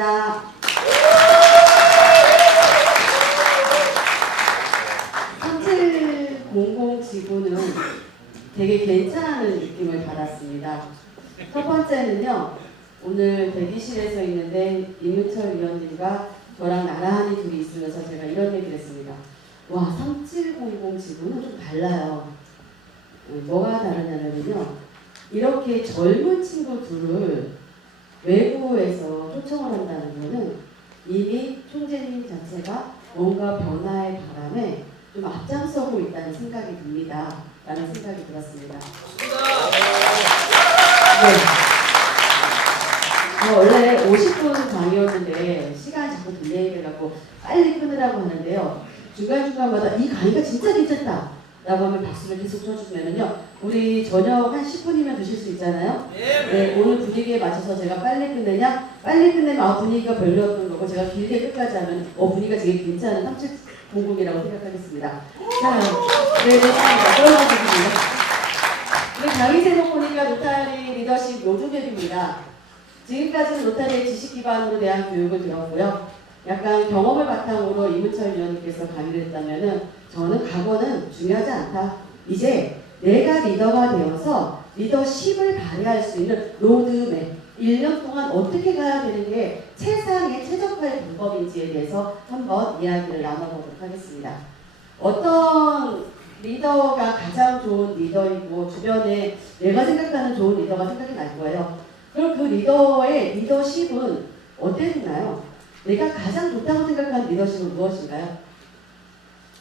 반갑습니다. 3700 지구는 되게 괜찮은 느낌을 받았습니다. 첫 번째는요, 오늘 대기실에서 있는데 임은철 위원님과 저랑 나란히 둘이 있으면서 제가 이런 얘기를 했습니다. 와, 3700 지구는 좀 달라요. 뭐가 다르냐면요, 이렇게 젊은 친구 둘을 외부에서 초청을 한다는 것은 이미 총재님 자체가 뭔가 변화의 바람에 좀 앞장서고 있다는 생각이 듭니다. 라는 생각이 들었습니다. 네. 원래 50분 강의였는데 시간이 자꾸 딜레이돼갖고 빨리 끊으라고 하는데요. 중간중간마다 이 강의가 진짜 괜찮다 라고 하면 박수를 계속 쳐주면은요, 우리 저녁 한 10분이면 드실 수 있잖아요. 네, 오늘 분위기에 맞춰서 제가 빨리 끝내냐, 빨리 끝내면 분위기가 별로였던 거고, 제가 길게 끝까지 하면 분위기가 되게 괜찮은 3700이라고 생각하겠습니다. 자, 네, 그러겠습니다. 우리 강의 제목 보니까 로타리 리더십 로드맵입니다. 지금까지는 로타리의 지식 기반으로 대한 교육을 들었고요. 약간 경험을 바탕으로 임은철 위원님께서 강의를 했다면은, 저는 과거는 중요하지 않다. 이제 내가 리더가 되어서 리더십을 발휘할 수 있는 로드맵, 1년 동안 어떻게 가야 되는 게 최상의 최적화의 방법인지에 대해서 한번 이야기를 나눠보도록 하겠습니다. 어떤 리더가 가장 좋은 리더이고 주변에 내가 생각하는 좋은 리더가 생각이 날 거예요. 그럼 그 리더의 리더십은 어땠나요? 내가 가장 좋다고 생각하는 리더십은 무엇인가요?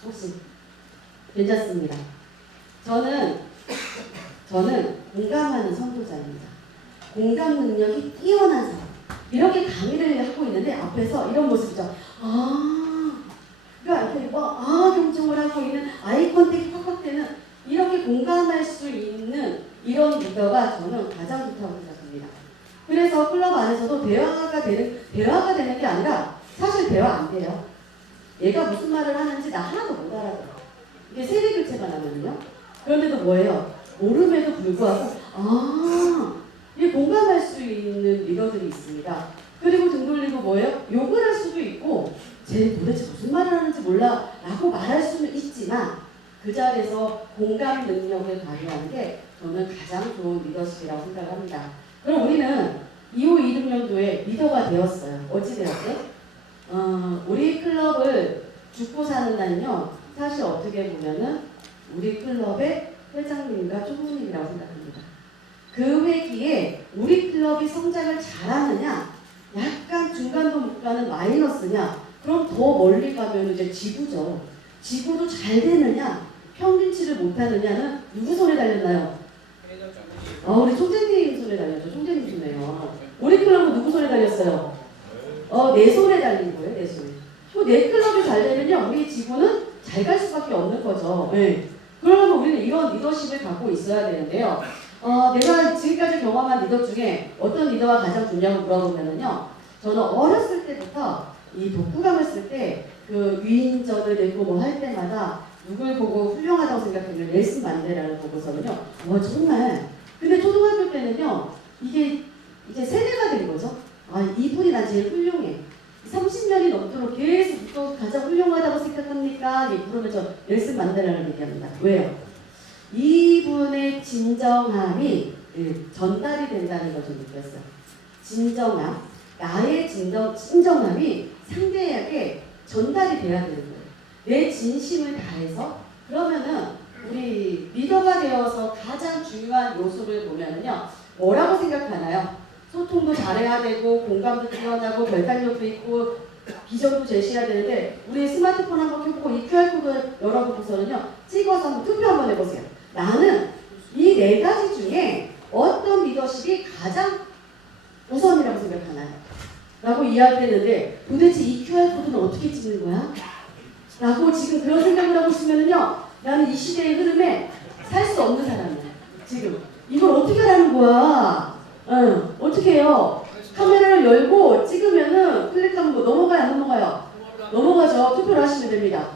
혹시? 괜찮습니다. 저는 공감하는 선도자입니다. 공감 능력이 뛰어난 사람. 이렇게 강의를 하고 있는데 앞에서 이런 모습이죠. 그러니까 이렇게 경청을 하고 있는 아이 컨택이 팍팍 되는, 이렇게 공감할 수 있는 이런 리더가 저는 가장 좋다고 생각합니다. 그래서 클럽 안에서도 대화가 되는 게 아니라 사실 대화 안 돼요. 얘가 무슨 말을 하는지 나 하나도 못 알아들어. 이게 세대 교체가 나면요. 그런데도 뭐예요? 모름에도 불구하고 이게 공감할 수 있는 리더들이 있습니다. 그리고 등 돌리고 뭐예요? 욕을 할 수도 있고 쟤 도대체 무슨 말을 하는지 몰라 라고 말할 수는 있지만, 그 자리에서 공감 능력을 발휘하는 게 저는 가장 좋은 리더십이라고 생각합니다. 그럼 우리는 2526년도에 리더가 되었어요. 어찌 되었죠? 우리 클럽을 죽고 사는 날은요, 사실 어떻게 보면은 우리 클럽의 회장님과 총무님이라고 생각합니다. 그 회기에 우리 클럽이 성장을 잘하느냐, 약간 중간도 못 가는 마이너스냐, 그럼 더 멀리 가면 이제 지구죠. 지구도 잘 되느냐, 평균치를 못하느냐는 누구 손에 달렸나요? 우리 총재님 손에 달렸죠. 총재님 손에요. 우리 클럽은 누구 손에 달렸어요? 내 손에 달린 거예요. 내 손에. 내 클럽이 잘 되면요, 우리 지구는 잘 갈 수밖에 없는 거죠. 네. 그러면 우리는 이런 리더십을 갖고 있어야 되는데요. 내가 지금까지 경험한 리더 중에 어떤 리더가 가장 좋냐고 물어보면요, 저는 어렸을 때부터 이 독후감을 쓸 때 그 위인전을 내고 뭐 할 때마다 누굴 보고 훌륭하다고 생각하면 넬슨 만델라를 보고서는요, 정말. 근데 초등학교 때는요, 이게 이제 세대가 된 거죠. 이분이 난 제일 훌륭해. 30년이 넘도록 계속 또 가장 훌륭하다고 생각합니까? 그러면서 넬슨 만델라를 얘기합니다. 왜요? 이분의 진정함이 전달이 된다는 걸 좀 느꼈어요. 진정함, 나의 진정함이 상대에게 전달이 돼야 되는 거예요. 내 진심을 다해서. 그러면은 우리 리더가 되어서 가장 중요한 요소를 보면은요, 뭐라고 생각하나요? 소통도 잘해야 되고, 공감도 뛰어나고, 결단력도 있고, 비전도 제시해야 되는데, 우리 스마트폰 한번 켜보고 이 QR코드 열어보고서는요, 찍어서 한번 투표 한번 해보세요. 나는 이 4가지 중에 어떤 리더십이 가장 우선이라고 생각하나요? 라고 이야기했는데, 도대체 이 QR코드는 어떻게 찍는 거야? 라고 지금 그런 생각을 하고 있으면은요, 나는 이 시대의 흐름에 살 수 없는 사람이야. 지금 이걸 어떻게 하라는 거야? 어떻게 해요? 카메라를 열고 찍으면은 클릭하면 뭐 넘어가요, 안 넘어가요? 넘어가죠. 투표를 하시면 됩니다.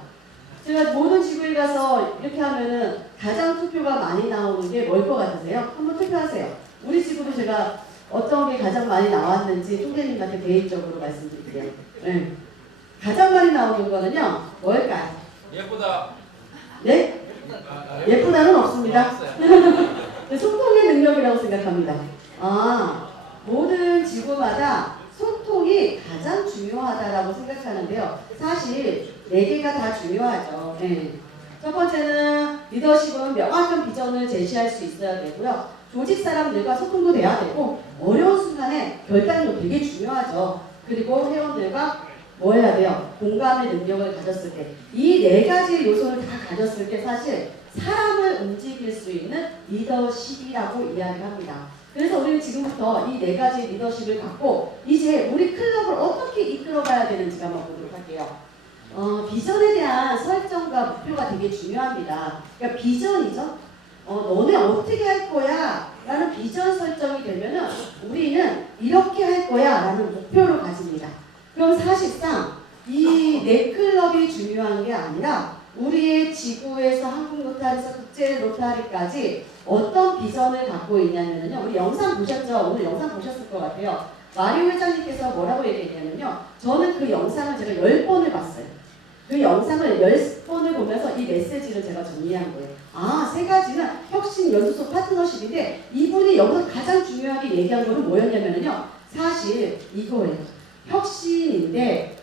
제가 모든 지구에 가서 이렇게 하면은 가장 투표가 많이 나오는 게 뭘 것 같으세요? 한번 투표하세요. 우리 지구도 제가 어떤 게 가장 많이 나왔는지 총재님한테 개인적으로 말씀드릴게요. 네. 가장 많이 나오는 거는요, 뭘까요? 예쁘다. 네? 예쁘다는 없습니다. 소통의 능력이라고 생각합니다. 모든 지구마다 소통이 가장 중요하다라고 생각하는데요. 사실 4개가 다 중요하죠. 네. 첫 번째는 리더십은 명확한 비전을 제시할 수 있어야 되고요. 조직 사람들과 소통도 돼야 되고 어려운 순간에 결단력 되게 중요하죠. 그리고 회원들과 뭐 해야 돼요? 공감의 능력을 가졌을 때 이 4가지 요소를 다 가졌을 때 사실 사람을 움직일 수 있는 리더십이라고 이야기합니다. 그래서 우리는 지금부터 이 4가지 리더십을 갖고 이제 우리 클럽을 어떻게 이끌어가야 되는지 한번 보도록 할게요. 비전에 대한 설정과 목표가 되게 중요합니다. 그러니까 비전이죠. 너네 어떻게 할 거야? 라는 비전 설정이 되면은 우리는 이렇게 할 거야 라는 목표를 가집니다. 그럼 사실상 이 내 클럽이 중요한 게 아니라 우리의 지구에서 한국 로타리에서 국제 로타리까지 어떤 비전을 갖고 있냐면요. 우리 영상 보셨죠? 오늘 영상 보셨을 것 같아요. 마리오 회장님께서 뭐라고 얘기했냐면요. 저는 그 영상을 제가 10번을 봤어요. 그 영상을 10번을 보면서 이 메시지를 제가 정리한 거예요. 3가지는 혁신 연수소 파트너십인데 이분이 여기서 가장 중요하게 얘기한 거는 뭐였냐면요. 사실 이거예요. 혁신인데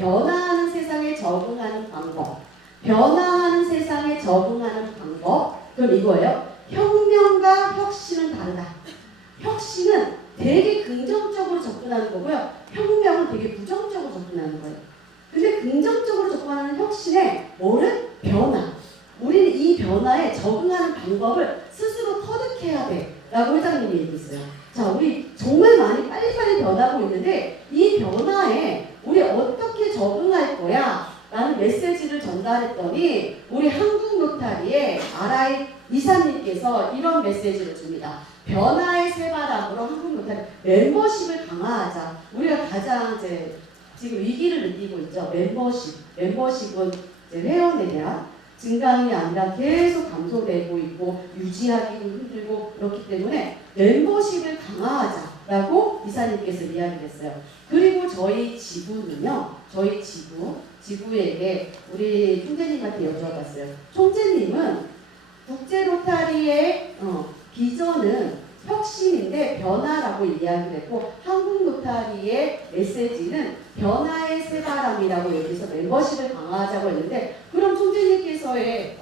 변화하는 세상에 적응하는 방법. 변화하는 세상에 적응하는 방법. 그럼 이거예요. 혁명과 혁신은 다르다. 혁신은 되게 긍정적으로 접근하는 거고요. 혁명은 되게 부정적으로 접근하는 거예요. 근데 긍정적으로 접근하는 혁신에 뭐는? 변화. 우리는 이 변화에 적응하는 방법을 스스로 터득해야 돼. 라고 회장님이 얘기했어요. 자, 우리 정말 많이 빨리빨리 변하고 있는데 이 변화에 우리 어떻게 적응할 거야? 라는 메시지를 전달했더니 우리 한국 로타리의 RI 이사님께서 이런 메시지를 줍니다. 변화의 새바람으로 한국 로타리 멤버십을 강화하자. 우리가 가장 지금 위기를 느끼고 있죠. 멤버십은 회원에 대한 증강이 아니라 계속 감소되고 있고 유지하기도 힘들고 그렇기 때문에 멤버십을 강화하자라고 이사님께서 이야기했어요. 그리고 저희 지구는요. 저희 지구에게 우리 총재님한테 여쭤봤어요. 총재님은 국제 로타리의 비전은 혁신인데 변화라고 이야기를 했고 한국 로타리의 메시지는 변화의 새바람이라고 여기서 멤버십을 강화하자고 했는데 그럼 총재님께서의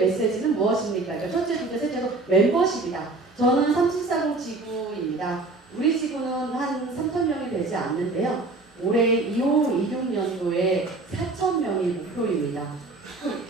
메시지는 무엇입니까? 그러니까 첫째, 둘째, 셋째도 멤버십이다. 저는 3740 지구입니다. 우리 지구는 한 3,000명이 되지 않는데요. 올해 2526년도에 4,000명이 목표입니다.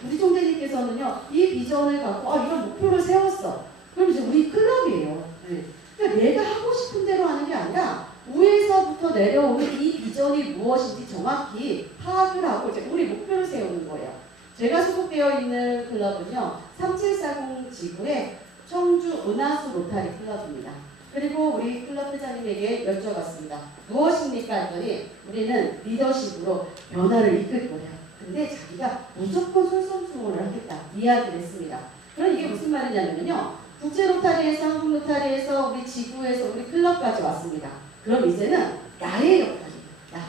우리 총재님께서는요, 이 비전을 갖고 이런 목표를 세웠어. 그럼 이제 우리 클럽이에요. 네. 그러니까 내가 하고 싶은 대로 하는 게 아니라 위에서부터 내려오는 이 비전이 무엇인지 정확히 파악을 하고 이제 우리 목표를 세우는 거예요. 제가 소속되어 있는 클럽은요, 3740 지구의 청주 은하수 로타리 클럽입니다. 그리고 우리 클럽 회장님에게 여쭤봤습니다. 무엇입니까? 했더니 우리는 리더십으로 변화를 이끌 거예요. 근데 자기가 무조건 솔선수범을 하겠다 이야기를 했습니다. 그럼 이게 무슨 말이냐면요. 국제 로타리에서 한국 로타리에서 우리 지구에서 우리 클럽까지 왔습니다. 그럼 이제는 나의 역할입니다.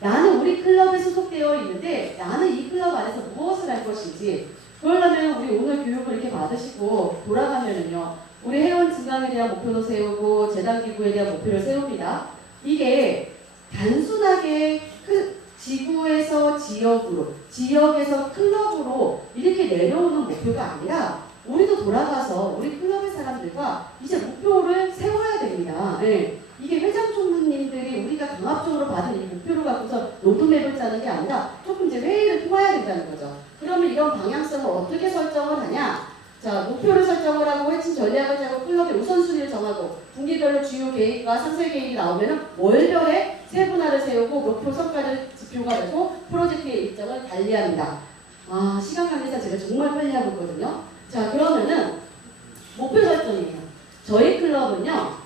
나는 우리 클럽에 소속되어 있는데 나는 이 클럽 안에서 무엇을 할 것인지 그러려면 우리 오늘 교육을 이렇게 받으시고 돌아가면은요. 우리 회원 증강에 대한 목표도 세우고 재단기구에 대한 목표를 세웁니다. 이게 단순하게 지구에서 지역으로, 지역에서 클럽으로 이렇게 내려오는 목표가 아니라 우리도 돌아가서 우리 클럽의 사람들과 이제 목표를 세워야 됩니다. 네. 이게 회장 총무님들이 우리가 강압적으로 받은 이 목표를 갖고서 로드맵을 짜는 게 아니라 조금 이제 회의를 통해야 된다는 거죠. 그러면 이런 방향성을 어떻게 설정을 하냐? 자, 목표를 설정을 하고 회칙 전략을 짜고 클럽의 우선순위를 정하고 분기별로 주요 계획과 상세 계획이 나오면은 월별에 세분화를 세우고 목표 성과를 지표가 되고 프로젝트의 일정을 달리합니다. 시간 관계상 제가 정말 빨리 하고 있거든요. 자, 그러면은 목표 설정이에요. 저희 클럽은요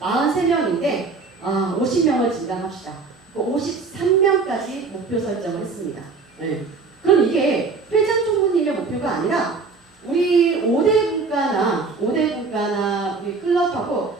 43명인데 50명을 증강합시다. 53명까지 목표 설정을 했습니다. 네. 그럼 이게 회장 총무님의 목표가 아니라 우리 5대 국가나 우리 클럽하고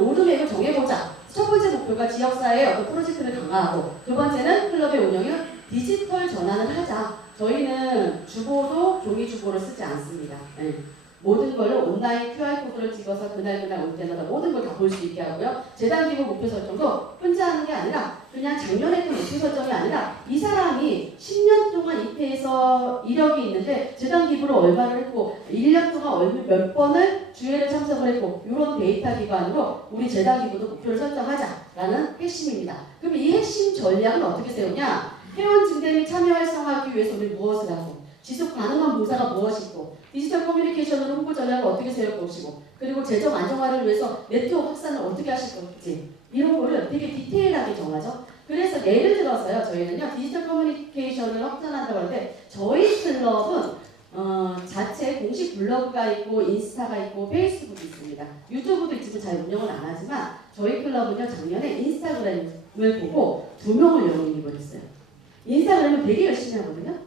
로드맵을 정해보자. 첫 번째 목표가 지역사회의 어떤 프로젝트를 강화하고, 두 번째는 클럽의 운영을 디지털 전환을 하자. 저희는 주보도 종이 주보를 쓰지 않습니다. 네. 모든 걸 온라인 QR코드를 찍어서 그날 올 때마다 모든 걸 다 볼 수 있게 하고요. 재단 기부 목표 설정도 혼자 하는 게 아니라 그냥 작년에 했던 목표 설정이 아니라 이 사람이 10년 동안 입회해서 이력이 있는데 재단 기부를 얼마를 했고 1년 동안 몇 번을 주회를 참석을 했고 이런 데이터 기반으로 우리 재단 기부도 목표를 설정하자라는 핵심입니다. 그럼 이 핵심 전략은 어떻게 세우냐? 회원 증대 및 참여 활성화하기 위해서 우리 무엇을 하고 지속 가능한 봉사가 무엇이고 디지털 커뮤니케이션으로 홍보 전략을 어떻게 세울 것이고 그리고 재정 안정화를 위해서 네트워크 확산을 어떻게 하실 건지 이런 거를 되게 디테일하게 정하죠. 그래서 예를 들어서요. 저희는요. 디지털 커뮤니케이션을 확산한다고 하는데 저희 클럽은 자체 공식 블로그가 있고 인스타가 있고 페이스북이 있습니다. 유튜브도 있지만 잘 운영을 안 하지만 저희 클럽은요. 작년에 인스타그램을 보고 2명을 영입을 했어요. 인스타그램은 되게 열심히 하거든요.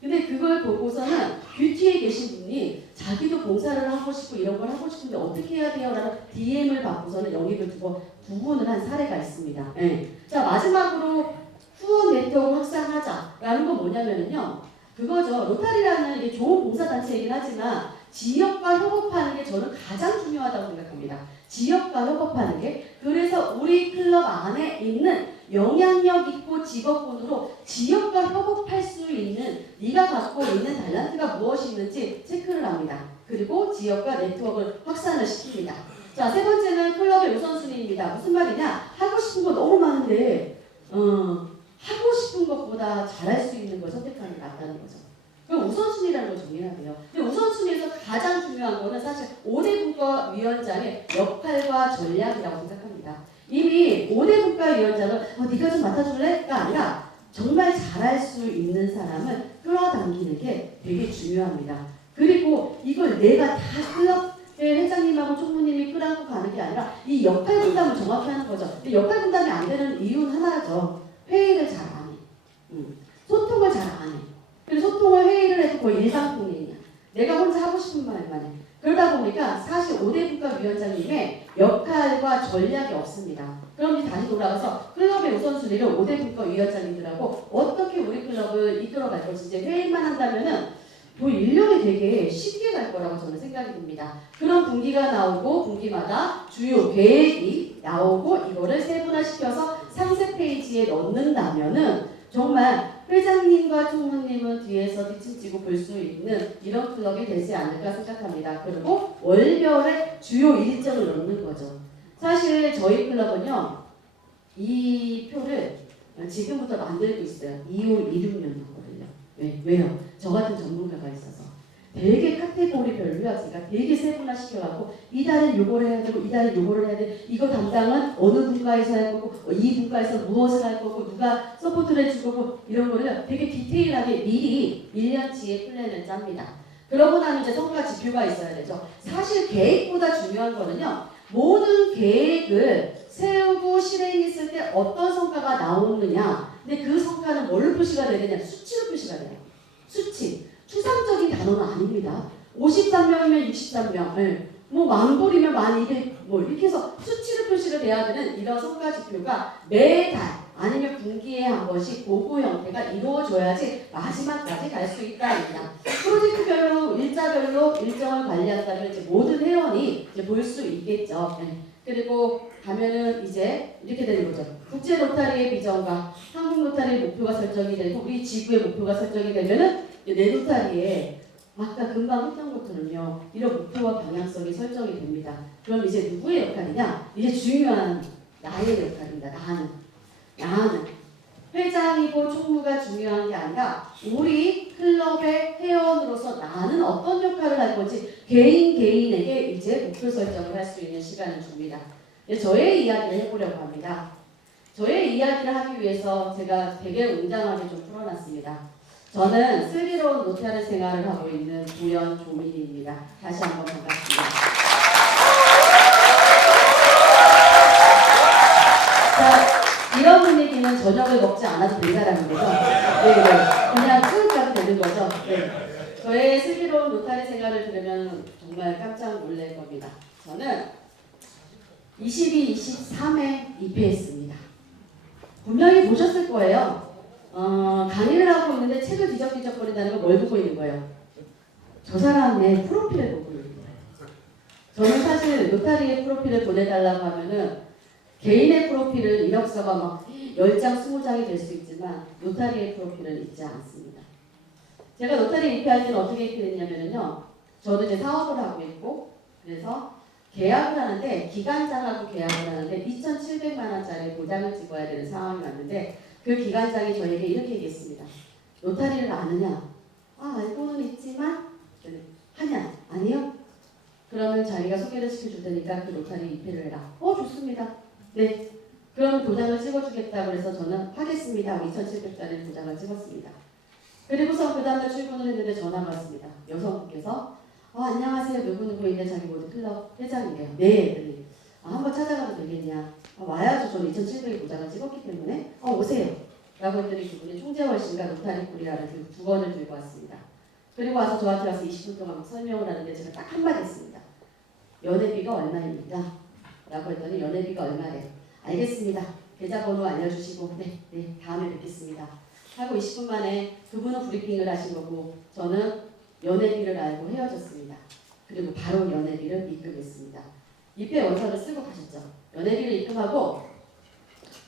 근데 그걸 보고서는 뷰티에 계신 분이 자기도 봉사를 하고 싶고 이런 걸 하고 싶은데 어떻게 해야 돼요? 라는 DM을 받고서는 영입을 두고 2분을 한 사례가 있습니다. 네. 자, 마지막으로 후원 네트워크 확산하자라는 건 뭐냐면요. 그거죠. 로타리라는 게 좋은 봉사단체이긴 하지만 지역과 협업하는 게 저는 가장 중요하다고 생각합니다. 지역과 협업하는 게. 그래서 우리 클럽 안에 있는 영향력 있고 직업군으로 지역과 협업할 수 있는 네가 갖고 있는 탤런트가 무엇이 있는지 체크를 합니다. 그리고 지역과 네트워크를 확산을 시킵니다. 자, 세 번째는 클럽의 우선순위입니다. 무슨 말이냐? 하고 싶은 거 너무 많은데 하고 싶은 것보다 잘할 수 있는 걸 선택하는 게 낫다는 거죠. 그럼 우선순위라는 걸 정해야 돼요. 근데 우선순위에서 가장 중요한 거는 사실 5대 국가위원장의 역할과 전략이라고 생각합니다. 이미 5대 국가위원장은 네가 좀 맡아줄래?가 아니라 정말 잘할 수 있는 사람을 끌어당기는 게 되게 중요합니다. 그리고 이걸 내가 다 클럽 회장님하고 총무님이 끌어안고 가는 게 아니라 이 역할 분담을 정확히 하는 거죠. 근데 역할 분담이 안 되는 이유는 하나죠. 회의를 잘 안 해. 소통을 잘 안 해. 그리고 소통을 회의를 해도 거의 일방통행이야. 내가 혼자 하고 싶은 말만 해. 그러다 보니까 사실 5대 국가위원장님의 역할과 전략이 없습니다. 그럼 이제 다시 돌아가서 클럽의 우선순위를 5대 국가위원장님들하고 어떻게 우리 클럽을 이끌어갈 것인지 회의만 한다면은 1년이 되게 쉽게 갈 거라고 저는 생각이 듭니다. 그런 분기가 나오고 분기마다 주요 계획이 나오고 이거를 세분화시켜서 상세 페이지에 넣는다면은 정말 회장님과 총무님은 뒤에서 뒷짐지고 볼 수 있는 이런 클럽이 되지 않을까 생각합니다. 그리고 월별의 주요 일정을 넣는 거죠. 사실 저희 클럽은요. 이 표를 지금부터 만들고 있어요. 25, 26년도거든요. 왜요? 저 같은 전문가가 있어서 되게 카테고리별로요. 제가 되게 세분화시켜갖고 이달은 요거를 해야 되고 이달은 요거를 해야 돼. 이거 담당은 어느 분과에서 할 거고 이 분과에서 무엇을 할 거고 누가 서포트를 해줄 거고 이런 거를 되게 디테일하게 미리 1년치의 플랜을 짭니다. 그러고 나면 이제 성과 지표가 있어야 되죠. 사실 계획보다 중요한 거는요. 모든 계획을 세우고 실행했을 때 어떤 성과가 나오느냐. 근데 그 성과는 뭘로 표시가 되느냐. 수치로 표시가 돼요. 수치. 추상적인 단어는 아닙니다. 53명이면 63명, 뭐 만불이면 1200, 뭐 이렇게 해서 수치로 표시가 돼야 되는 이런 성과 지표가 매달 아니면 분기에 한 번씩 보고 형태가 이루어져야지 마지막까지 갈 수 있다입니다. 프로젝트별로 일자별로 일정을 관리한다면 이제 모든 회원이 이제 볼 수 있겠죠. 그리고 가면은 이제 이렇게 되는 거죠. 국제 로타리의 비전과 한국 로타리의 목표가 설정이 되고 우리 지구의 목표가 설정이 되면은 내 로타리에 아까 금방 했던 것들은요. 이런 목표와 방향성이 설정이 됩니다. 그럼 이제 누구의 역할이냐? 이제 중요한 나의 역할입니다. 나는 회장이고 총무가 중요한 게 아니라 우리 클럽의 회원으로서 나는 어떤 역할을 할 건지 개인에게 이제 목표 설정을 할 수 있는 시간을 줍니다. 저의 이야기를 해보려고 합니다. 저의 이야기를 하기 위해서 제가 되게 웅장하게 좀 풀어놨습니다. 저는 슬기로운 로타리 생활을 하고 있는 부연 조민희입니다. 다시 한번 반갑습니다. 자, 이런 분위기는 저녁을 먹지 않아도 된다는 거죠. 네, 그냥 쭉 가도 되는 거죠. 네. 저의 슬기로운 로타리 생활을 들으면 정말 깜짝 놀랄 겁니다. 저는 22, 23회 입회했습니다. 분명히 보셨을 거예요. 강의를 하고 있는데 책을 뒤적뒤적거린다는 걸 뭘 보고 있는 거예요? 저 사람의 프로필을 보고 있는 거예요. 저는 사실 노타리의 프로필을 보내달라고 하면은 개인의 프로필은 이력서가 막 10장, 20장이 될 수 있지만 노타리의 프로필은 있지 않습니다. 제가 노타리 입회할 때는 어떻게 입회했냐면요. 저도 이제 사업을 하고 있고 그래서 계약을 하는데 기간장하고 계약을 하는데 2,700만 원짜리 도장을 찍어야 되는 상황이 왔는데 그 기간장이 저에게 이렇게 얘기했습니다. 노타리를 아느냐? 알고는 있지만 하냐? 아니요? 그러면 자기가 소개를 시켜줄 테니까 그 노타리 입회를 해라. 좋습니다. 네. 그럼 도장을 찍어주겠다고 해서 저는 하겠습니다. 2,700짜리 도장을 찍었습니다. 그리고서 그 다음날 출근을 했는데 전화가 왔습니다. 여성분께서 안녕하세요. 누구누구인데 자기 모두 클럽 회장이래요. 네. 그랬더니 한번 찾아가도 되겠냐. 와야죠. 저는 2,700의 도장을 찍었기 때문에 오세요. 라고 했더니 그분이 총재월신과 노타리 코리아를 두 권을 들고 왔습니다. 그리고 와서 저한테 와서 20분 동안 설명을 하는데 제가 딱 한마디 했습니다. 연회비가 얼마입니까? 라고 했더니 연회비가 얼마래. 알겠습니다. 계좌번호 알려주시고 네 다음에 뵙겠습니다. 하고 20분 만에 그분은 브리핑을 하신 거고 저는 연회비를 알고 헤어졌습니다. 그리고 바로 연회비를 입금했습니다. 입회 원서를 쓰고 가셨죠. 연회비를 입금하고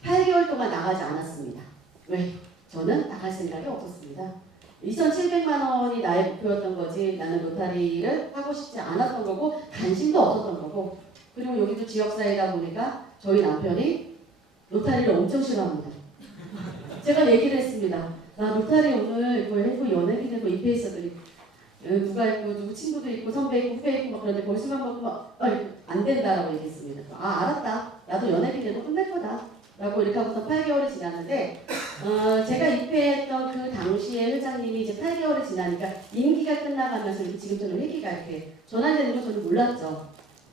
8개월 동안 나가지 않았습니다. 왜? 저는 나갈 생각이 없었습니다. 2,700만 원이 나의 목표였던 거지 나는 노타리를 하고 싶지 않았던 거고 관심도 없었던 거고 그리고 여기도 지역사회다 보니까 저희 남편이 노타리를 엄청 싫어합니다. 제가 얘기를 했습니다. 나 노타리 오늘 그거 했고 연예인 되고 입회했었더니 누가 있고 누구 친구도 있고 선배 있고 후배 있고 막 그런데 거기 술만 먹고 막 안 된다라고 얘기했습니다. 알았다. 나도 연예인 되고 끝낼 거다. 라고 이렇게 하고서 8개월이 지났는데 제가 입회했던 그 당시에 회장님이 이제 8개월이 지나니까 임기가 끝나가면서 지금처럼 회기가 이렇게 전환되는 걸 저는 몰랐죠.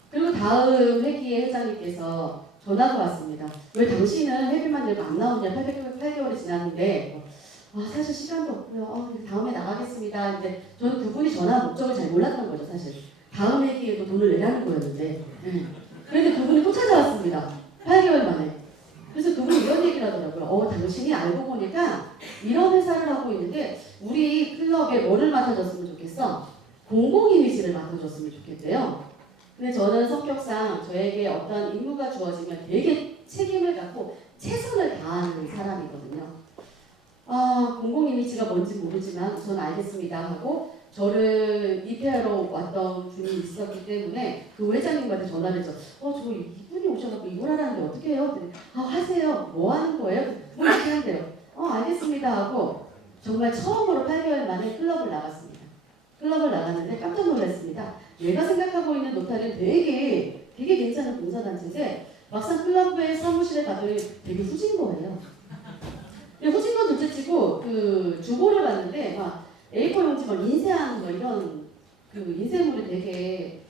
그리고 다음 회기에 회장님께서 전화가 왔습니다. 왜 당신은 회비만 내고 안 나오냐? 8개월이 지났는데 사실 시간도 없고요. 다음에 나가겠습니다. 근데 저는 그분이 전화 목적을 잘 몰랐던 거죠. 사실 다음 회기에도 돈을 내라는 거였는데 그런데 그분이 또 찾아왔습니다. 8개월 만에. 그래서 그분이 이런 얘기를 하더라고요. 당신이 알고 보니까 이런 회사를 하고 있는데 우리 클럽에 뭐를 맡아줬으면 좋겠어? 공공 이미지를 맡아줬으면 좋겠대요. 근데 저는 성격상 저에게 어떤 임무가 주어지면 되게 책임을 갖고 최선을 다하는 사람이거든요. 공공 이미지가 뭔지 모르지만 우선 알겠습니다 하고 저를 입회하러 왔던 분이 있었기 때문에 그 회장님한테 전화를 해서 저 이분이 오셔서 이걸 하라는데 어떻게 해요? 그랬더니 하세요. 뭐 하는 거예요? 뭐 이렇게 한대요. 알겠습니다 하고 정말 처음으로 8개월 만에 클럽을 나갔습니다. 클럽을 나갔는데 깜짝 놀랐습니다. 내가 생각하고 있는 노타리는 되게 괜찮은 봉사단체인데 막상 클럽의 사무실에 가더니 되게 후진 거예요. 후진 건 둘째치고 그 주보를 봤는데 막 A4 용지 막 인쇄한 뭐 이런 그 인쇄물이 되게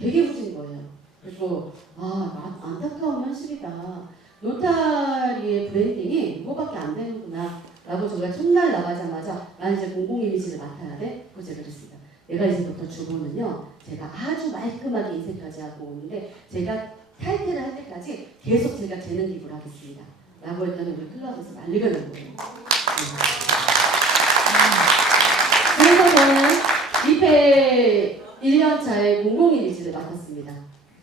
후진 거예요. 그리고 안타까운 현실이다. 노타리의 브랜딩이 이거밖에 안 되는구나. 라고 제가 첫날 나가자마자 난 이제 공공 이미지를 맡아야 돼. 그거 제가 그랬습니다. 내가 이제부터 주보는요. 제가 아주 말끔하게 인쇄까지 하고 오는데 제가 타이틀을 할 때까지 계속 제가 재능 기부를 하겠습니다. 라고 했더니 우리 클럽에서 난리가 난 거예요. 그래서 저는 입회 1년차에 공공 이미지를 맡았습니다.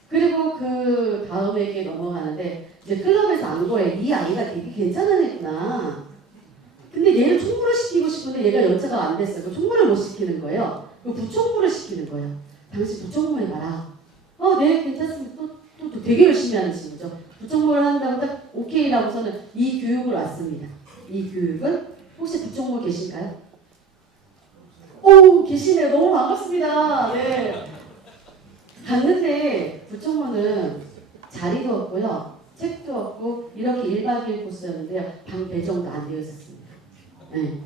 그리고 그 다음 회기에 넘어가는데 이제 클럽에서 안 거예요. 이 아이가 되게 괜찮은 애구나. 근데 얘를 총무를 시키고 싶은데 얘가 연차가 안 됐어요. 총무를 못 시키는 거예요. 부총무를 시키는 거예요. 당신 부총무 해봐라. 네 괜찮습니다. 또 되게 열심히 하는 친구죠. 부총무를 한다고 딱 오케이라고서는 이 교육을 왔습니다. 이 교육은 혹시 부총무 계신가요? 계시네요. 너무 반갑습니다. 네. 갔는데 부총무는 자리도 없고요. 책도 없고 이렇게 1박 2일 코스였는데요. 방 배정도 안 되어 있었습니다. 네.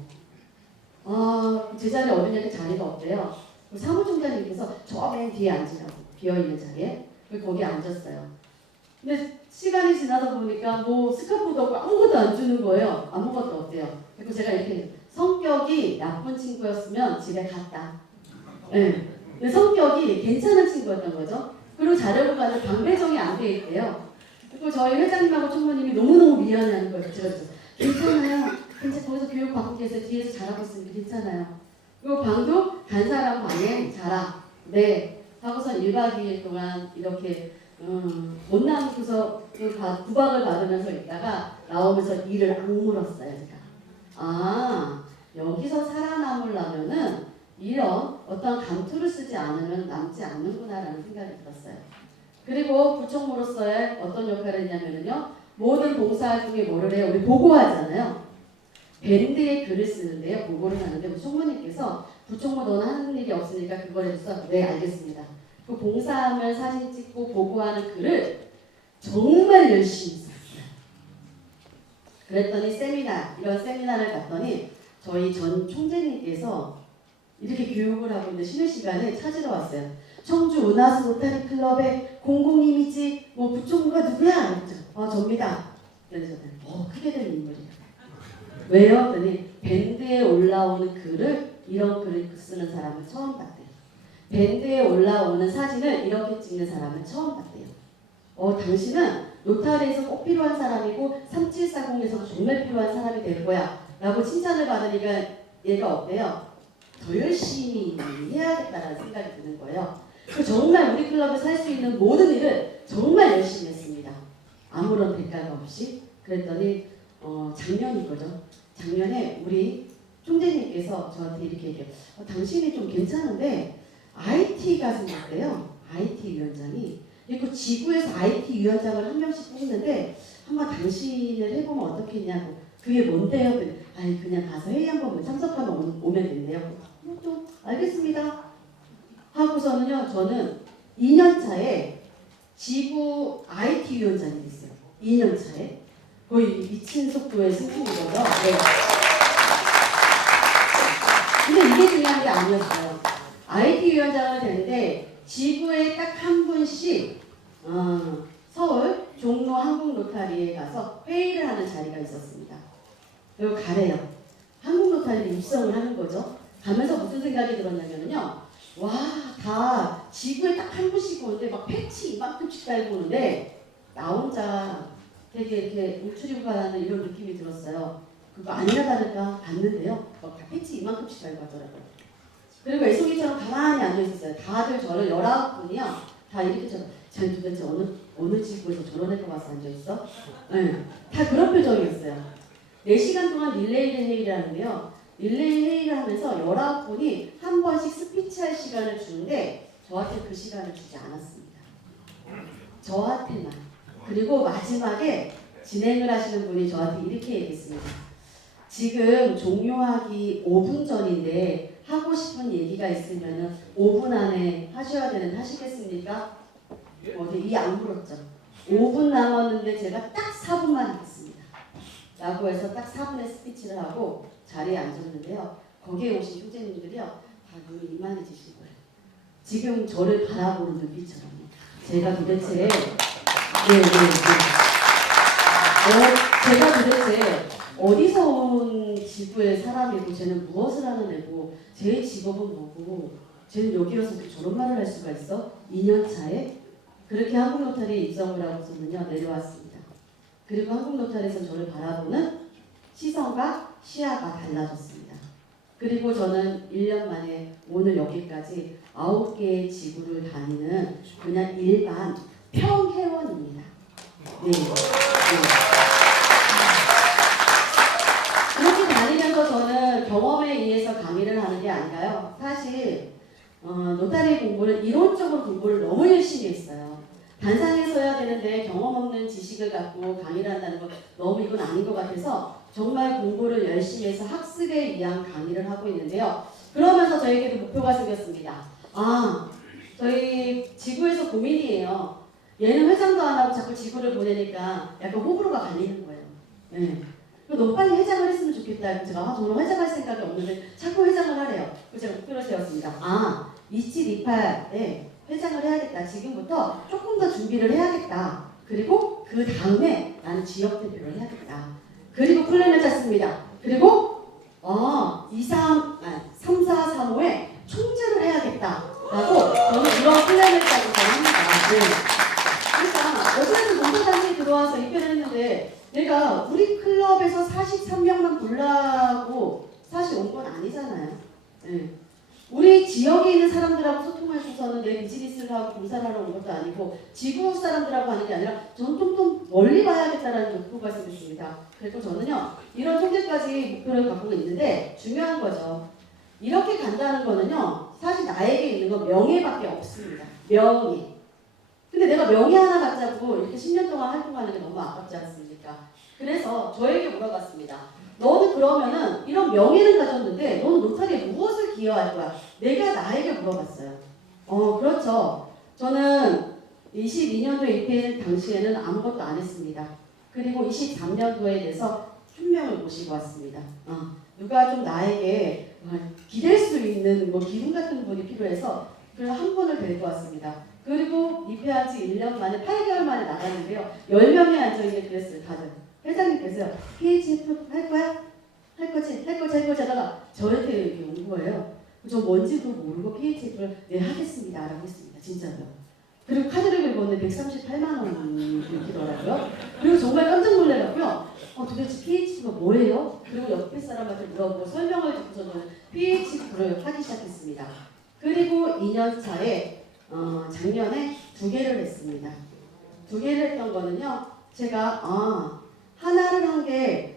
제 자리에 어디냐면 자리가 없대요. 사무총장님께서 저 맨 뒤에 앉으라고 비어있는 자리에 거기 앉았어요. 근데 시간이 지나다 보니까 뭐 스카프도 없고 아무것도 안 주는 거예요. 아무것도 없대요. 그리고 제가 이렇게 성격이 나쁜 친구였으면 집에 갔다. 네. 근데 성격이 괜찮은 친구였던 거죠. 그리고 자려고 가는 방 배정이 안 돼 돼 있대요. 그리고 저희 회장님하고 총무님이 너무너무 미안해하는 거예요. 제가 괜찮아요. 괜찮아. 거기서 교육 받고 계세요. 뒤에서 잘하고 있으니까 괜찮아요. 그리고 방도 간 사람 방에 자라. 네. 하고서 1박 2일 동안 이렇게 못 남고서 구박을 받으면서 있다가 나오면서 이를 악물었어요. 제가. 아, 여기서 살아남으려면은 이런 어떤 감투를 쓰지 않으면 남지 않는구나라는 생각이 들었어요. 그리고 부총무로서의 어떤 역할을 했냐면요. 모든 봉사 중에 뭐를 해요? 우리 보고하잖아요. 밴드에 글을 쓰는데요. 보고를 하는데 우리 총무님께서 부총무 너는 하는 일이 없으니까 그걸 해줬어. 네, 알겠습니다. 그 봉사하면 사진 찍고 보고하는 글을 정말 열심히 썼어요. 그랬더니 이런 세미나를 갔더니 저희 전 총재님께서 이렇게 교육을 하고 있는 쉬는 시간에 찾으러 왔어요. 청주 은하수 로타리 클럽의 공공 이미지 뭐 부총무가 누구야? 그랬죠. 접니다. 그래서 크게 된 인물이에요. 왜요? 그랬더니 밴드에 올라오는 글을 이런 글을 쓰는 사람을 처음 봤대요. 밴드에 올라오는 사진을 이렇게 찍는 사람을 처음 봤대요. 당신은 로타리에서 꼭 필요한 사람이고 3740에서도 정말 필요한 사람이 될 거야 라고 칭찬을 받으니까 얘가 어때요? 더 열심히 해야겠다라는 생각이 드는 거예요. 정말 우리 클럽에서 할 수 있는 모든 일을 정말 열심히 했습니다. 아무런 대가가 없이. 그랬더니 작년인 거죠. 작년에 우리 총재님께서 저한테 이렇게 얘기해요. 당신이 좀 괜찮은데 IT가 생겼대요. IT 위원장이. 그 지구에서 IT 위원장을 한 명씩 뽑는데 한번 당신을 해보면 어떻겠냐고. 그게 뭔데요? 아니 그냥 가서 회의 한번 참석하면 오면 된대요. 또 알겠습니다. 하고서는요. 저는 2년 차에 지구 IT 위원장이 됐어요. 2년 차에. 거의 미친 속도의 승진이거든요. 네. 근데 이게 중요한 게 아니었어요. IT 위원장을 되는데 지구에 딱 한 분씩 서울 종로 한국 로타리에 가서 회의를 하는 자리가 있었습니다. 그리고 가래요. 한국 로타리에 입성을 하는 거죠. 가면서 무슨 생각이 들었냐면요. 와, 다 지구에 딱 한 분씩 오는데 막 패치 이만큼씩 달고 오는데 나 혼자 되게 이렇게 울트리고 가는 이런 느낌이 들었어요. 그거 아니나 다를까 봤는데요. 막 다 패치 이만큼씩 달고 가더라고요. 그리고 애송이처럼 가만히 앉아있었어요. 다들 저를 19분이요. 다 이렇게 쟤는 도대체 어느 지구에서 저런 애가 와서 앉아있어? 네, 다 그런 표정이었어요. 4시간 동안 릴레이 회의를 하는데요. 릴레이 회의를 하면서 19분이 한 번씩 스피치할 시간을 주는데 저한테 그 시간을 주지 않았습니다. 저한테만. 그리고 마지막에 진행을 하시는 분이 저한테 이렇게 얘기했습니다. 지금 종료하기 5분 전인데 하고 싶은 얘기가 있으면 5분 안에 하시겠습니까? 이 안 물었죠. 5분 남았는데 제가 딱 4분만 하겠습니다. 라고 해서 딱 4분의 스피치를 하고 자리에 앉았는데요. 거기에 오신 총재님들이요. 다 눈이 이만해지신 거예요. 지금 저를 바라보는 눈빛처럼. 제가 도대체 제가 도대체 어디서 온 지구의 사람이고 쟤는 무엇을 하는 애고 제 직업은 뭐고 쟤는 여기 와서 저런 말을 할 수가 있어? 2년 차에? 그렇게 한국로타리에 입성을 하고서는요 내려왔습니다. 그리고 한국로타리에서 저를 바라보는 시선과 시야가 달라졌습니다. 그리고 저는 1년 만에 오늘 여기까지 9개의 지구를 다니는 그냥 일반 평회원입니다. 네. 그렇게 다니면서 저는 경험에 의해서 강의를 하는 게 아니라요. 사실 로타리 공부는 이론적으로 공부를 너무 열심히 했어요. 단상에서 해야 되는데 경험 없는 지식을 갖고 강의를 한다는 건 너무 이건 아닌 것 같아서 정말 공부를 열심히 해서 학습에 의한 강의를 하고 있는데요. 그러면서 저에게도 목표가 생겼습니다. 저희 지구에서 고민이에요. 얘는 회장도 안 하고 자꾸 지구를 보내니까 약간 호불호가 갈리는 거예요. 네. 너무 빨리 회장을 했으면 좋겠다. 제가 저는 회장할 생각이 없는데 자꾸 회장을 하래요. 그래서 제가 목표를 세웠습니다. 2728에 회장을 해야겠다. 지금부터 조금 더 준비를 해야겠다. 그리고 그 다음에 나는 지역 대표를 해야겠다. 그리고 플랜을 짰습니다. 그리고 3435에 총재를 해야겠다. 라고 저는 이런 플랜을 짜고 합니다. 네. 그러니까 들어와서 입회를 했는데 내가 우리 클럽에서 43명만 보려고 사실 온 건 아니잖아요. 네. 우리 지역에 있는 사람들하고 소통하셔서는 내 비즈니스를 하고 봉사를 하러 온 것도 아니고 지구 사람들하고 하는 게 아니라 저는 좀 더 멀리 봐야겠다라는 목표가 생겼습니다. 그래서 저는요 이런 통제까지 목표를 갖고 있는데 중요한 거죠. 이렇게 간다는 거는요 사실 나에게 있는 건 명예밖에 없습니다. 명예. 근데 내가 명예 하나 갖자고 이렇게 10년 동안 활동하는 게 너무 아깝지 않습니까? 그래서 저에게 물어봤습니다. 너는 그러면은 이런 명예를 가졌는데 너는 노타리에 무엇을 기여할 거야? 내가 나에게 물어봤어요. 그렇죠. 저는 22년도에 입회할 당시에는 아무것도 안 했습니다. 그리고 23년도에 대해서 춘명을 모시고 왔습니다. 누가 좀 나에게 기댈 수 있는 뭐 기둥 같은 분이 필요해서 그래서 한 분을 데리고 왔습니다. 그리고 입회한 지 1년 만에 8개월 만에 나갔는데요. 10명이 앉아있는 그랬어요. 다들. 회장님께서 PHF 할 거야? 할 거지 하다가 저한테 이렇게 온 거예요. 저 뭔지도 모르고 PHF를 네 하겠습니다 라고 했습니다. 진짜로. 그리고 카드를 긁었는데 138만 원이 들더라고요. 그리고 정말 깜짝 놀래갖고요. 도대체 PHF가 뭐예요? 그리고 옆에 사람한테 물어보고 설명을 듣고서 저는 PHF를 하기 시작했습니다. 그리고 2년 차에 작년에 2개를 했습니다. 2개를 했던 거는요. 제가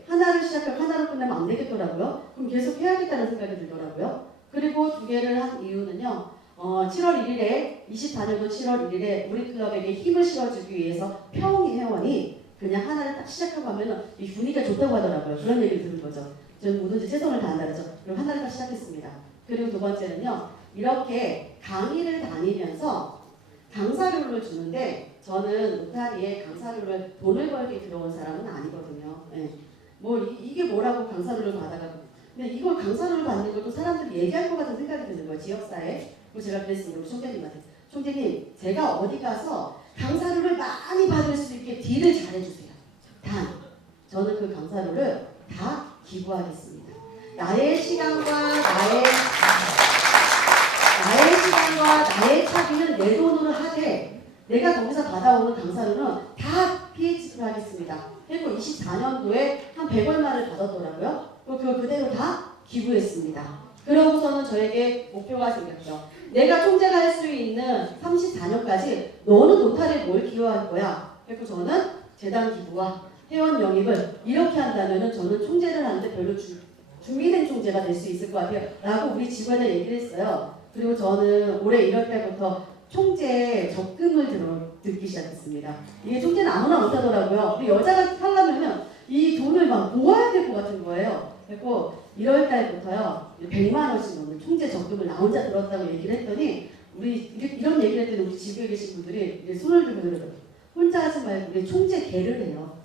하나를 시작하고 하나로 끝내면 안 되겠더라고요. 그럼 계속 해야겠다는 생각이 들더라고요. 그리고 2개를 한 이유는요. 7월 1일에 24년도 7월 1일에 우리 클럽에게 힘을 실어주기 위해서 평회원이 그냥 하나를 딱 시작하고 하면은 이 분위기가 좋다고 하더라고요. 그런 얘기를 들은 거죠. 저는 뭐든지 최선을 다한다 그래서 그럼 하나를 딱 시작했습니다. 그리고 2번째는요. 이렇게 강의를 다니면서 강사료를 주는데 저는 노타리에 강사료를 돈을 벌게 들어온 사람은 아니거든요. 네. 이게 뭐라고 강사료를 받아가고 근데 이걸 강사료를 받는 것도 사람들이 얘기할 것 같은 생각이 드는 거예요. 지역사회에. 그래서 제가 그랬습니다. 우리 총재님한테. 총재님 제가 어디 가서 강사료를 많이 받을 수 있게 딜을 잘해주세요. 단 저는 그 강사료를 다 기부하겠습니다. 나의 시간과 나의 차비는 내 돈으로 하되 내가 거기서 받아오는 강사료는 다 PH를 하겠습니다. 그리고 24년도에 한 100얼마를 받았더라고요. 그대로 다 기부했습니다. 그러고서는 저에게 목표가 생겼죠. 내가 총재가 할 수 있는 34년까지 너는 노타리에 뭘 기여할 거야? 그래서 저는 재단 기부와 회원 영입을 이렇게 한다면 저는 총재를 하는데 별로 준비된 총재가 될 수 있을 것 같아요. 라고 우리 직원에 얘기를 했어요. 그리고 저는 올해 1월 달부터 총재 적금을 듣기 시작했습니다. 이게 총재는 아무나 못하더라고요. 근데 여자가 하려면은 이 돈을 막 모아야 될 것 같은 거예요. 그리고 1월 달부터요 100만 원씩 넘는 총재 적금을 나 혼자 들었다고 얘기를 했더니 이런 얘기를 했더니 우리 지구에 계신 분들이 손을 들고 그러더라고요. 혼자 하지 말고 우리 총재 개를 해요.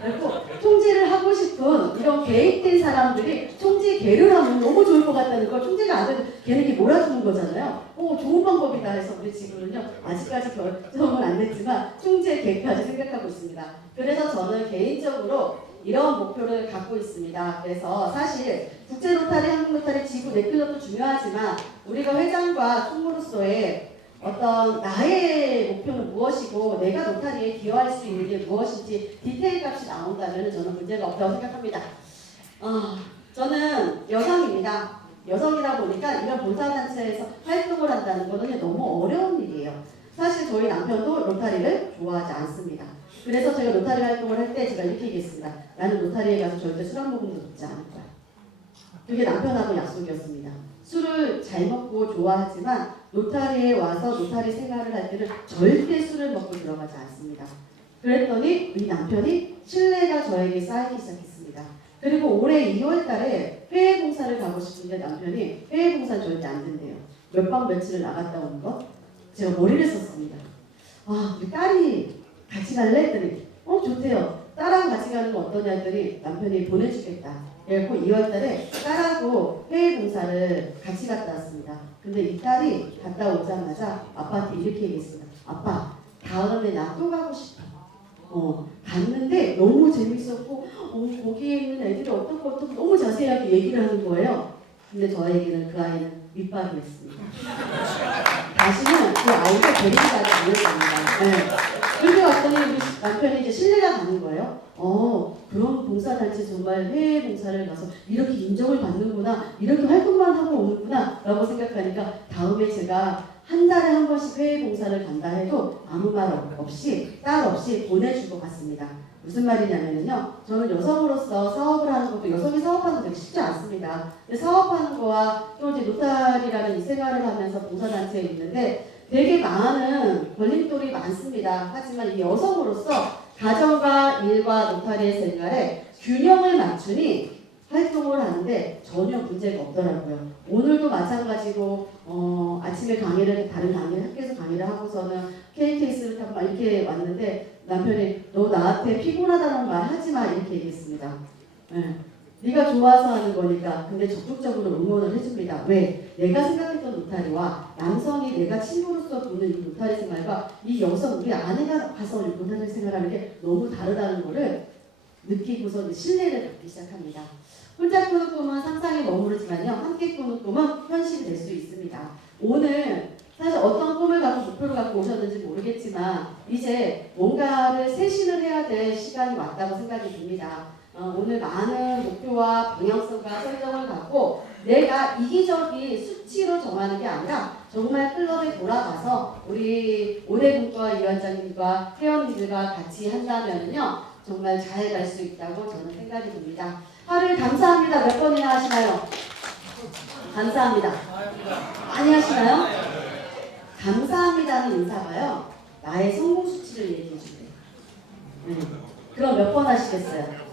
그리고 총재를 하고 싶은 이런 계획된 사람들이 총재 개를 하면 너무 좋을 것 같다는 거. 총재가 안 돼도 걔네들이 몰아주는 거잖아요. 좋은 방법이다 해서 우리 지금은요 아직까지 결정은 안 됐지만 총재 개까지 생각하고 있습니다. 그래서 저는 개인적으로 이런 목표를 갖고 있습니다. 그래서 사실 국제 로타리, 한국 로타리, 지구 네클럽도 중요하지만 우리가 회장과 총무로서의 어떤 나의 목표는 무엇이고 내가 노타리에 기여할 수 있는 게 무엇인지 디테일 값이 나온다면 저는 문제가 없다고 생각합니다. 저는 여성입니다. 여성이다 보니까 이런 봉사단체에서 활동을 한다는 것은 너무 어려운 일이에요. 사실 저희 남편도 로타리를 좋아하지 않습니다. 그래서 제가 로타리 활동을 할 때 제가 이렇게 얘기했습니다. 나는 로타리에 가서 절대 술 한 모금도 먹지 않을 거야. 그게 남편하고 약속이었습니다. 술을 잘 먹고 좋아하지만 노타리에 와서 노타리 생활을 할 때는 절대 술을 먹고 들어가지 않습니다. 그랬더니 우리 남편이 신뢰가 저에게 쌓이기 시작했습니다. 그리고 올해 2월 달에 해외 봉사를 가고 싶은데 남편이 해외 봉사는 절대 안 된대요. 몇 박 며칠을 나갔다 오는 거. 제가 머리를 썼습니다. 우리 딸이 같이 갈래? 했더니 좋대요. 딸하고 같이 가는 거 어떠냐 했더니 남편이 보내주겠다. 그래서 2월 달에 딸하고 해외 봉사를 같이 갔다 왔습니다. 근데 이 딸이 갔다 오자마자 아빠한테 이렇게 얘기했습니다. 아빠, 다음에 나 또 가고 싶어. 갔는데 너무 재밌었고 거기에 있는 애들이 어떻고 너무 자세하게 얘기를 하는 거예요. 근데 저에게는 그 아이는 밑밥이었습니다. 다시는 그 아이를 데리고 가지 않을 겁니다. 네. 그렇게 왔더니 남편이 이제 신뢰가 가는 거예요. 그런 봉사단체 정말 해외 봉사를 가서 이렇게 인정을 받는구나, 이렇게 활동만 하고 오는구나 라고 생각하니까 다음에 제가 한 달에 한 번씩 해외 봉사를 간다 해도 아무 말 없이 딸 없이 보내줄 것 같습니다. 무슨 말이냐면요, 저는 여성으로서 사업을 하는 것도 여성이 사업하는 거 되게 쉽지 않습니다. 근데 사업하는 거와 또 이제 노탈이라는 이 생활을 하면서 봉사단체에 있는데 되게 많은 걸림돌이 많습니다. 하지만 이 여성으로서 가정과 일과 노탈의 생활에 균형을 맞추니 활동을 하는데 전혀 문제가 없더라고요. 오늘도 마찬가지로 아침에 다른 강의를 학교에서 강의를 하고서는 KTX를 타고 막 이렇게 왔는데 남편이 너 나한테 피곤하다는 말 하지 마 이렇게 얘기했습니다. 네. 네가 좋아서 하는 거니까. 근데 적극적으로 응원을 해줍니다. 왜? 내가 생각했던 노타리와 남성이 내가 친구로서 보는 이 노타리 생활과 이 여성, 우리 아내가 가서 노타리 생활하는 게 너무 다르다는 거를 느끼고서 신뢰를 갖기 시작합니다. 혼자 꾸는 꿈은 상상에 머무르지만요, 함께 꾸는 꿈은 현실이 될 수 있습니다. 오늘 사실 어떤 꿈을 갖고 목표를 갖고 오셨는지 모르겠지만 이제 뭔가를 쇄신을 해야 될 시간이 왔다고 생각이 듭니다. 오늘 많은 목표와 방향성과 설정을 갖고 내가 이기적인 수치로 정하는 게 아니라 정말 클럽에 돌아가서 우리 오대분과 위원장님과 회원님들과 같이 한다면요 정말 잘 갈 수 있다고 저는 생각이 듭니다. 하루에 감사합니다. 몇 번이나 하시나요? 감사합니다. 많이 하시나요? 감사합니다는 인사가요 나의 성공 수치를 얘기해 주세요. 그럼 몇 번 하시겠어요?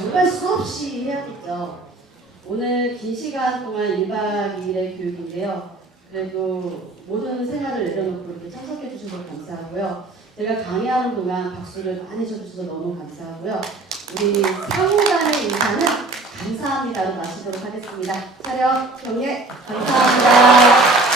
정말 수없이 해야겠죠. 오늘 긴 시간 동안 1박 2일의 교육인데요. 그래도 모든 생활을 내려놓고 이렇게 참석해 주셔서 감사하고요. 제가 강의하는 동안 박수를 많이 쳐주셔서 너무 감사하고요. 우리 상호 간의 인사는 감사합니다로 마치도록 하겠습니다. 차렷, 경례, 감사합니다.